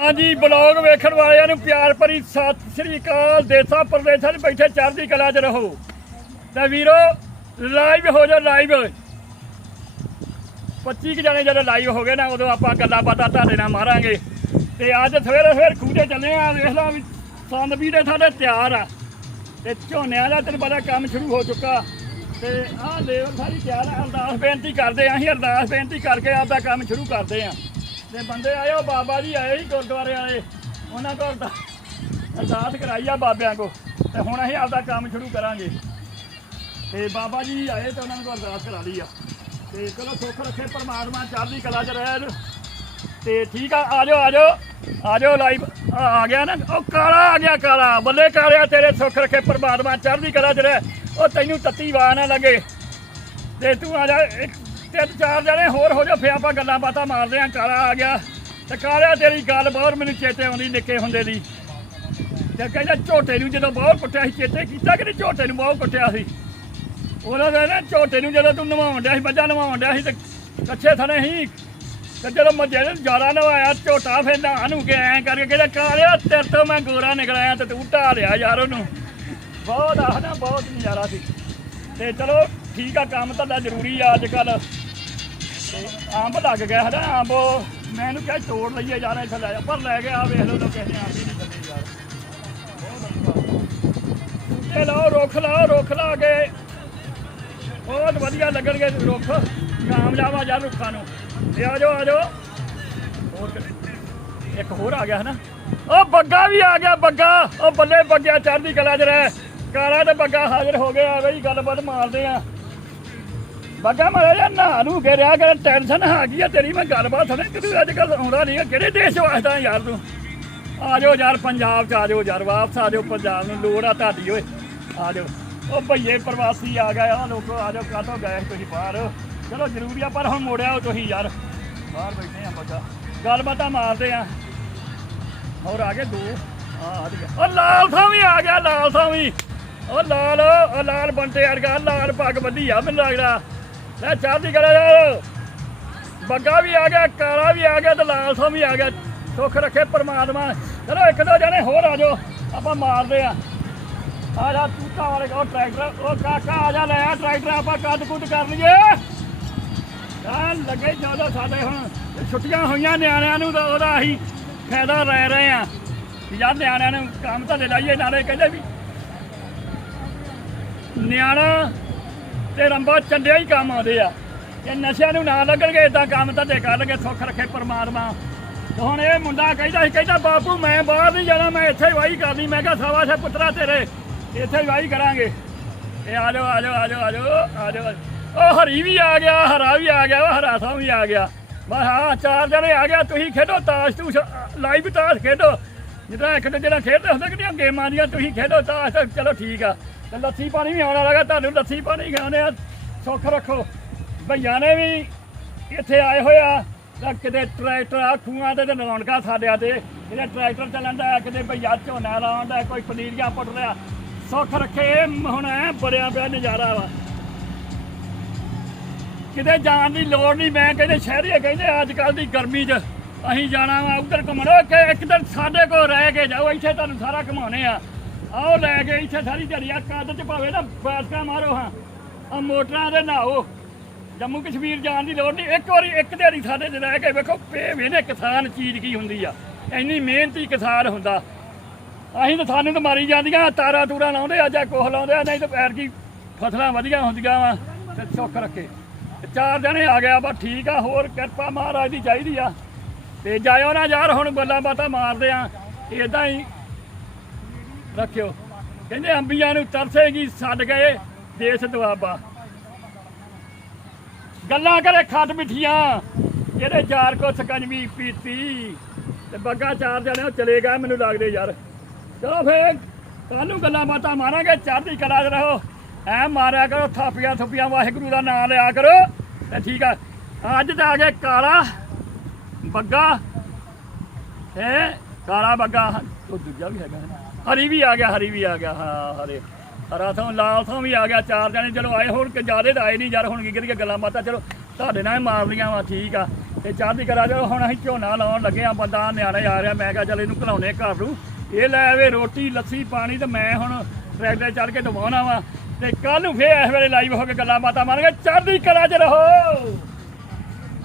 ਹਾਂਜੀ, ਬਲੌਗ ਵੇਖਣ ਵਾਲਿਆਂ ਨੂੰ ਪਿਆਰ ਭਰੀ ਸਤਿ ਸ੍ਰੀ ਅਕਾਲ। ਦੇਸਾਂ, ਪ੍ਰਦੇਸਾਂ 'ਚ ਬੈਠੇ ਚੜ੍ਹਦੀ ਕਲਾ 'ਚ ਰਹੋ। ਤਾਂ ਵੀਰੋ ਲਾਈਵ ਹੋ ਜਾ ਲਾਈਵ 25 ਕੁ ਜਣੇ ਜਦੋਂ ਲਾਈਵ ਹੋ ਗਏ ਨਾ, ਉਦੋਂ ਆਪਾਂ ਗੱਲਾਂ ਬਾਤਾਂ ਤੁਹਾਡੇ ਨਾਲ ਮਾਰਾਂਗੇ। ਤੇ ਅੱਜ ਸਵੇਰੇ ਸਵੇਰ ਖੂਜੇ ਚੱਲੇ ਆ, ਵੇਖ ਲਾ ਵੀ ਸੰਦ ਵੀ ਦੇ ਸਾਡੇ ਤਿਆਰ ਆ। ਤੇ ਝੋਨਿਆਂ ਦਾ ਤੈਨੂੰ ਪਤਾ ਕੰਮ ਸ਼ੁਰੂ ਹੋ ਚੁੱਕਾ। ਤੇ ਆਹ ਲੇਬਰ ਸਾਰੀ ਤਿਆਰ ਆ। ਅਰਦਾਸ ਬੇਨਤੀ ਕਰਦੇ ਆ ਅਸੀਂ, ਅਰਦਾਸ ਬੇਨਤੀ ਕਰਕੇ ਆਪਦਾ ਕੰਮ ਸ਼ੁਰੂ ਕਰਦੇ ਆ। ਤੇ ਬੰਦੇ ਆਏ, ਉਹ ਬਾਬਾ ਜੀ ਆਏ ਸੀ ਗੁਰਦੁਆਰੇ ਵਾਲੇ। ਉਹਨਾਂ ਕੋਲ ਅਰਦਾ- ਅਰਦਾਸ ਕਰਾਈ ਆ ਬਾਬਿਆਂ ਕੋ ਤੇ ਹੁਣ ਅਸੀਂ ਆਪਦਾ ਕੰਮ ਸ਼ੁਰੂ ਕਰਾਂਗੇ। ਤੇ ਬਾਬਾ ਜੀ ਆਏ ਤੇ ਉਹਨਾਂ ਨੂੰ ਅਰਦਾਸ ਕਰਾ ਲਈ ਆ। ਤੇ ਚਲੋ ਸੁੱਖ ਰੱਖੇ, ਪਰਮਾਤਮਾ ਚੜ੍ਹਦੀ ਕਲਾ 'ਚ ਰਹਿਣ। ਤੇ ਠੀਕ ਆ ਆ ਜਾਓ ਆ ਜਾਓ। ਆ ਜਾਓ ਲਾਈਵ ਆ ਆ ਗਿਆ ਨਾ? ਉਹ ਕਾਲਾ ਆ ਗਿਆ, ਕਾਲਾ। ਬੱਲੇ ਕਾਲਿਆ ਤੇਰੇ ਸੁੱਖ ਰੱਖੇ, ਪਰਮਾਤਮਾ ਚੜ੍ਹਦੀ ਕਲਾ 'ਚ ਰਹਿ। ਉਹ ਤੈਨੂੰ ਤੱਤੀ ਵਾਹ ਨਾ ਲੱਗੇ। ਤੇ ਤੂੰ ਆ ਜਾ, ਇੱਕ ਤਿੰਨ ਚਾਰ ਜਣੇ ਹੋਰ ਹੋ ਜਾ ਫੇ ਆਪਾਂ ਗੱਲਾਂ ਬਾਤਾਂ ਮਾਰਦੇ ਆਂ, ਕਾਲਾ ਆ ਗਿਆ। ਤੇ ਕਾਲਿਆ, ਤੇਰੀ ਗੱਲ ਬਹੁਤ ਮੈਨੂੰ ਚੇਤੇ ਆਉਂਦੀ ਨਿੱਕੇ ਹੁੰਦੇ ਦੀ। ਤੇ ਕਹਿੰਦਾ ਝੋਟੇ ਨੂੰ ਜਦੋਂ ਬਹੁਤ ਕੁੱਟਿਆ ਸੀ, ਚੇਤੇ ਕੀਤਾ ਕਿ ਨਹੀਂ? ਝੋਟੇ ਨੂੰ ਬਹੁਤ ਕੁੱਟਿਆ ਸੀ। ਉਹਨਾਂ ਦਾ ਨਾ ਝੋਟੇ ਨੂੰ ਜਦੋਂ ਤੂੰ ਨਵਾਉਣ ਡਿਆ ਸੀ ਬੱਜਾ ਨਵਾਉਣ ਡਿਆ ਸੀ, ਤੇ ਕੱਛੇ ਥਣੇ ਸੀ। ਤੇ ਜਦੋਂ ਮੱਝੇ ਨੇ ਜ਼ਿਆਦਾ ਨਵਾਇਆ, ਝੋਟਾ ਫੇਰ ਨਾ ਨੂੰ ਕੇ ਐਂ ਕਰਕੇ ਕਹਿੰਦਾ, ਕਾਲਿਆ, ਤੇਰੇ ਤੋਂ ਮੈਂ ਗੋਰਾ ਨਿਕਲਿਆ ਤੇ ਤੂੰ ਢਾ ਲਿਆ ਯਾਰ ਉਹਨੂੰ। ਬਹੁਤ ਆਹਦਾ ਬਹੁਤ ਨਜ਼ਾਰਾ ਸੀ। ਤੇ ਚਲੋ ਠੀਕ ਆ, ਕੰਮ ਤੁਹਾਡਾ ਜ਼ਰੂਰੀ ਆ ਅੱਜ ਕੱਲ ਅੰਬ ਲੱਗ ਗਿਆ ਹੈ ਨਾ ਅੰਬ ਮੈਨੂੰ ਕਿਹਾ ਤੋੜ ਲਈਏ ਯਾਰ, ਇੱਥੇ ਲੈ ਜਾ। ਪਰ ਲੈ ਗਿਆ ਵੇਖ ਲਓ ਲੋਕ ਕਹਿੰਦੇ ਅੰਬ ਹੀ ਨਹੀਂ ਚੱਲੇ ਯਾਰ। ਇਹ ਲਾਓ, ਰੁੱਖ ਲਾਓ, ਰੁੱਖ ਲਾ ਕੇ। ਬਹੁਤ ਵਧੀਆ ਲੱਗਣਗੇ ਰੁੱਖ। ਕਾਮਯਾਬ ਆ ਯਾਰ ਰੁੱਖਾਂ ਨੂੰ। ਤੇ ਆ ਜਾਓ ਆ ਜਾਓ। ਹੋਰ ਇੱਕ ਹੋਰ ਆ ਗਿਆ ਹੈ ਉਹ ਬੱਗਾ ਵੀ ਆ ਗਿਆ, ਬੱਗਾ। ਉਹ ਬੱਲੇ ਬੱਗਿਆ ਚੜ੍ਹਦੀ ਕਲਾ 'ਚ ਰਹਿ। ਕਾਲਾ ਤੇ ਬੱਗਾ ਹਾਜ਼ਰ ਹੋ ਗਿਆ ਬਈ, ਗੱਲਬਾਤ ਮਾਰਦੇ ਆ। ਬੱਗਾ ਮਾਰੇ ਜਾਂ, ਨਾ ਨੂੰ ਘੇਰਿਆ ਕਰ ਟੈਨਸ਼ਨ ਹੈਗੀ ਆ ਤੇਰੀ, ਮੈਂ ਗੱਲਬਾਤ ਸੁਣੇ ਤੂੰ ਅੱਜ ਕੱਲ ਆਉਂਦਾ ਨਹੀਂ ਕਿਹੜੇ ਦੇਸ਼ ਵਾਸਤਾ ਯਾਰ ਤੂੰ? ਆ ਜਾਓ ਯਾਰ, ਪੰਜਾਬ ਚ ਆ ਜਾਓ ਯਾਰ, ਵਾਪਸ ਆ ਜਾਓ, ਪੰਜਾਬ ਨੂੰ ਲੋੜ ਆ ਤੁਹਾਡੀ, ਓਏ, ਆ ਜਾਓ। ਉਹ ਭਈਏ, ਪ੍ਰਵਾਸੀ ਆ ਗਏ, ਆ ਲੋਕੋ, ਆ ਜਾਓ, ਕਾਹਤੋਂ ਗਏ ਤੁਸੀਂ ਬਾਹਰ? ਚਲੋ, ਜ਼ਰੂਰੀ ਆ, ਪਰ ਹੁਣ ਮੋੜਿਆ ਹੋ ਤੁਸੀਂ ਯਾਰ। ਬਾਹਰ ਬੈਠੇ ਆ ਬੱਗਾ ਗੱਲਬਾਤਾਂ ਮਾਰਦੇ ਆ। ਹੋਰ ਆ ਗਏ ਦੋ। ਆ ਆ ਗਿਆ ਉਹ ਲਾਲ ਥਾਂ ਵੀ ਆ ਗਿਆ, ਲਾਲ ਥਾਂ ਵੀ ਉਹ ਲਾਲ ਉਹ ਲਾਲ ਬੰਟੇ ਵਰਗਾ, ਲਾਲ ਪੱਗ ਬੱਧੀ ਆ, ਮੈਨੂੰ ਲੱਗਦਾ। ਲੈ ਚਾਹਦੀ ਕਰੇ ਯਾਰ। ਬੱਗਾ ਵੀ ਆ ਗਿਆ, ਕਾਲਾ ਵੀ ਆ ਗਿਆ ਤੇ ਲਾਲ ਥਾਂ ਵੀ ਆ ਗਿਆ। ਸੁੱਖ ਰੱਖੇ ਪਰਮਾਤਮਾ। ਚਲੋ ਇੱਕ ਦੋ ਜਣੇ ਹੋਰ ਆ ਜਾਓ, ਆਪਾਂ ਮਾਰਦੇ ਆ। ਆ ਜਾ, ਤੂਤਾ ਵਾਲੇ ਕੋ ਟਰੈਕਟਰ। ਉਹ ਕਾਕਾ, ਆ ਜਾ, ਲੈ ਆ ਟਰੈਕਟਰ, ਆਪਾਂ ਕੱਦ ਕੁੱਦ ਕਰ ਲਈਏ। ਆ ਲੱਗੇ ਜਦੋਂ ਸਾਡੇ ਹੁਣ। ਛੁੱਟੀਆਂ ਹੋਈਆਂ ਨਿਆਣਿਆਂ ਨੂੰ ਤਾਂ ਉਹਦਾ ਅਸੀਂ ਫਾਇਦਾ ਲੈ ਰਹੇ ਆ। ਵੀ ਯਾਰ ਨਿਆਣਿਆਂ ਨੂੰ ਕੰਮ ਤਾਂ ਦੇ ਲਾਈਏ, ਨਾਲੇ ਕਹਿੰਦੇ ਵੀ ਨਿਆਣਾ ਤੇ ਰੰਬਾ ਚੰਡਿਆ ਹੀ ਕੰਮ ਆਉਂਦੇ ਆ। ਜੇ ਨਸ਼ਿਆਂ ਨੂੰ ਨਾ ਲੱਗਣਗੇ ਇਦਾਂ ਕੰਮ ਤਾਂ ਦੇ ਕਰਨਗੇ ਸੁੱਖ ਰੱਖੇ ਪਰਮਾਤਮਾ। ਹੁਣ ਇਹ ਮੁੰਡਾ ਕਹਿੰਦਾ ਸੀ, ਕਹਿੰਦਾ, ਬਾਪੂ, ਮੈਂ ਬਾਹਰ ਨਹੀਂ ਜਾਣਾ, ਮੈਂ ਇੱਥੇ ਹੀ ਵਾਹੀ ਕਰਨੀ ਮੈਂ ਕਿਹਾ, ਸਵਾ ਸੇ ਪੁੱਤਰਾ ਤੇਰੇ, ਇੱਥੇ ਹੀ ਵਾਹੀ ਕਰਾਂਗੇ। ਇਹ ਆ ਜਾਓ ਆ ਜਾਓ ਆ ਜਾਓ ਆ ਜਾਓ ਆ ਜਾਓ। ਉਹ ਹਰੀ ਵੀ ਆ ਗਿਆ, ਹਰਾ ਵੀ ਆ ਗਿਆ, ਉਹ ਹਰਾ ਸਾਹਿਬ ਵੀ ਆ ਗਿਆ। ਬਸ ਹਾਂ, ਚਾਰ ਜਣੇ ਆ ਗਿਆ ਤੁਸੀਂ ਖੇਡੋ, ਤਾਸ਼ ਤੂੰ ਲਾਈਵ ਤਾਸ਼ ਖੇਡੋ। ਜਿਹੜਾ ਇੱਕ ਦੂਜੇ ਨਾਲ ਖੇਡਦੇ ਹੁੰਦੇ ਕਿਹੜੀਆਂ ਗੇਮਾਂ ਦੀਆਂ ਤੁਸੀਂ ਖੇਡੋ, ਤਾਸ਼ ਚਲੋ ਠੀਕ ਆ। ਤੇ ਲੱਸੀ ਪਾਣੀ ਵੀ ਆਉਣ ਲੱਗਾ, ਤੁਹਾਨੂੰ ਲੱਸੀ ਪਾਣੀ ਖਾਣੇ ਆ। ਸੁੱਖ ਰੱਖੋ। ਭਈਆਂ ਨੇ ਵੀ ਇੱਥੇ ਆਏ ਹੋਏ ਆ, ਤਾਂ ਕਿਤੇ ਟਰੈਕਟਰ ਆ, ਖੂਹਾਂ ਤੇ ਤੇ ਰੌਣਕਾਂ ਸਾਡਿਆਂ ਤੇ। ਇਹਦੇ ਟਰੈਕਟਰ ਚੱਲਣ ਦਾ, ਕਿਤੇ ਭਈਆ ਝੋਨਾ ਲਾਉਣ ਦਾ, ਕੋਈ ਪਨੀਰੀਆਂ ਪੁੱਟ ਰਿਹਾ ਸੁੱਖ ਰੱਖੇ, ਹੁਣ ਐ ਬੜਿਆ ਪਿਆ ਨਜ਼ਾਰਾ ਵਾ। ਕਿਤੇ ਜਾਣ ਦੀ ਲੋੜ ਨਹੀਂ, ਮੈਂ ਕਹਿੰਦੇ ਸ਼ਹਿਰੀ ਕਹਿੰਦੇ ਅੱਜ ਕੱਲ ਦੀ ਗਰਮੀ 'ਚ ਅਸੀਂ ਜਾਣਾ ਵਾ, ਉਧਰ ਘੁੰਮਣ। ਕਿ ਇੱਕ ਦਿਨ ਸਾਡੇ ਕੋਲ ਰਹਿ ਕੇ ਜਾਓ, ਇੱਥੇ ਤੁਹਾਨੂੰ ਸਾਰਾ ਘੁਮਾਉਣੇ ਆ। ਆਓ ਲੈ ਕੇ ਇੱਥੇ ਸਾਰੀ ਦਿਹਾੜੀ ਆ, ਕੱਦ 'ਚ ਭਾਵੇਂ ਨਾ ਬੈਸਕਾ ਮਾਰੋ ਹਾਂ। ਆ ਮੋਟਰਾਂ ਦੇ ਨਹਾਓ ਜੰਮੂ ਕਸ਼ਮੀਰ ਜਾਣ ਦੀ ਲੋੜ ਨਹੀਂ। ਇੱਕ ਵਾਰੀ ਇੱਕ ਦਿਹਾੜੀ ਸਾਡੇ 'ਚ ਰਹਿ ਕੇ ਵੇਖੋ ਪੇ ਵੇਨੇ ਕਿਸਾਨ ਚੀਜ਼ ਕੀ ਹੁੰਦੀ ਆ। ਇੰਨੀ ਮਿਹਨਤੀ ਕਿਸਾਨ ਹੁੰਦਾ। ਅਸੀਂ ਤਾਂ ਸਾਨੂੰ ਤਾਂ ਮਾਰੀ ਜਾਂਦੀਆਂ, ਤਾਰਾ ਤੂਰਾ ਲਾਉਂਦੇ ਅੱਜ ਆ ਕੋਹ ਲਾਉਂਦੇ ਆ, ਨਹੀਂ ਤਾਂ ਪੈਰ ਕੀ ਫਸਲਾਂ ਵਧੀਆ ਹੁੰਦੀਆਂ ਵਾ, ਤੇ ਸੁੱਖ ਰੱਖੇ। ਤੇ ਚਾਰ ਜਣੇ ਆ ਗਿਆ ਬਸ ਠੀਕ ਆ, ਹੋਰ ਕਿਰਪਾ ਮਹਾਰਾਜ ਦੀ ਚਾਹੀਦੀ ਆ। ਤੇ ਜਾਇਓ ਨਾ ਯਾਰ, ਹੁਣ ਗੱਲਾਂ ਬਾਤਾਂ ਮਾਰਦੇ ਆ। ਇਦਾਂ ਹੀ ਰੱਖਿਓ। ਕਹਿੰਦੇ ਅੰਬੀਆਂ ਨੂੰ ਤਰਸੇਗੀ ਛੱਡ ਗਏ ਦੇਸ਼ ਦੁਆਬਾ। ਗੱਲਾਂ ਕਰੇ ਖੱਟ ਮਿੱਠੀਆਂ ਇਹਦੇ ਚਾਰ ਕੋ ਸਕੰਜਵੀ ਪੀਤੀ, ਤੇ ਬੱਗਾ ਚਾਰ ਜਣੇ ਚਲੇ ਗਏ, ਮੈਨੂੰ ਲੱਗਦੇ ਯਾਰ। ਚਲੋ ਫੇਰ ਤੁਹਾਨੂੰ ਗੱਲਾਂ ਬਾਤਾਂ ਮਾਰਾਂਗੇ, ਚੜ੍ਹਦੀ ਕਲਾ 'ਚ ਰਹੋ। ਐ ਮਾਰਿਆ ਕਰੋ, ਥਾਪੀਆਂ ਥੁਪੀਆਂ, ਵਾਹਿਗੁਰੂ ਦਾ ਨਾਮ ਲਿਆ ਕਰੋ। ਤੇ ਠੀਕ ਆ, ਅੱਜ ਤਾਂ ਆ ਗਏ ਕਾਲਾ ਬੱਗਾ। ਹੈ, ਕਾਲਾ ਬੱਗਾ ਉਹ ਦੂਜਾ ਵੀ ਹੈਗਾ ਹਰੀ ਵੀ ਆ ਗਿਆ, ਹਰੀ ਵੀ ਆ ਗਿਆ, ਹਾਂ, ਹਰੇ। ਹਰਾ ਤੋਂ ਲਾਲ ਤੋਂ ਵੀ ਆ ਗਿਆ, ਚਾਰ ਜਣੇ ਚਲੋ ਆਏ ਹੁਣ ਕਿ ਜਿਆਦੇ ਤਾਂ ਆਏ ਨਹੀਂ, ਯਾਰ ਹੁਣ ਕੀ ਕਰੀਏ, ਗੱਲਾਂ ਬਾਤਾਂ, ਚਲੋ ਤੁਹਾਡੇ ਨਾਲ ਹੀ ਮਾਰ ਲੀਆਂ ਵਾ, ਠੀਕ ਆ। ਤੇ ਚੜ੍ਹਦੀ ਕਰਾ ਚਲੋ ਹੁਣ ਅਸੀਂ ਝੋਨਾ ਲਾਉਣ ਲੱਗੇ ਆ, ਬੰਦਾ ਨਿਆਣੇ ਆ ਰਿਹਾ, ਮੈਂ ਕਿਹਾ ਚੱਲ ਇਹਨੂੰ ਘਲਾਉਣੇ ਘਰ ਨੂੰ। ਇਹ ਲੈ ਆਵੇ ਰੋਟੀ, ਲੱਸੀ, ਪਾਣੀ ਤੇ ਮੈਂ ਹੁਣ ਟਰੈਕਟਰ ਚੜ੍ਹ ਕੇ ਦਵਾਉਣਾ ਵਾ। ਤੇ ਕੱਲ ਨੂੰ ਫੇਰ ਇਸ ਵੇਲੇ ਲਾਈਵ ਹੋ ਕੇ ਗੱਲਾਂ ਬਾਤਾਂ ਮਾਰਾਂਗੇ। ਚੜ੍ਹਦੀ ਕਲਾ 'ਚ ਰਹੋ।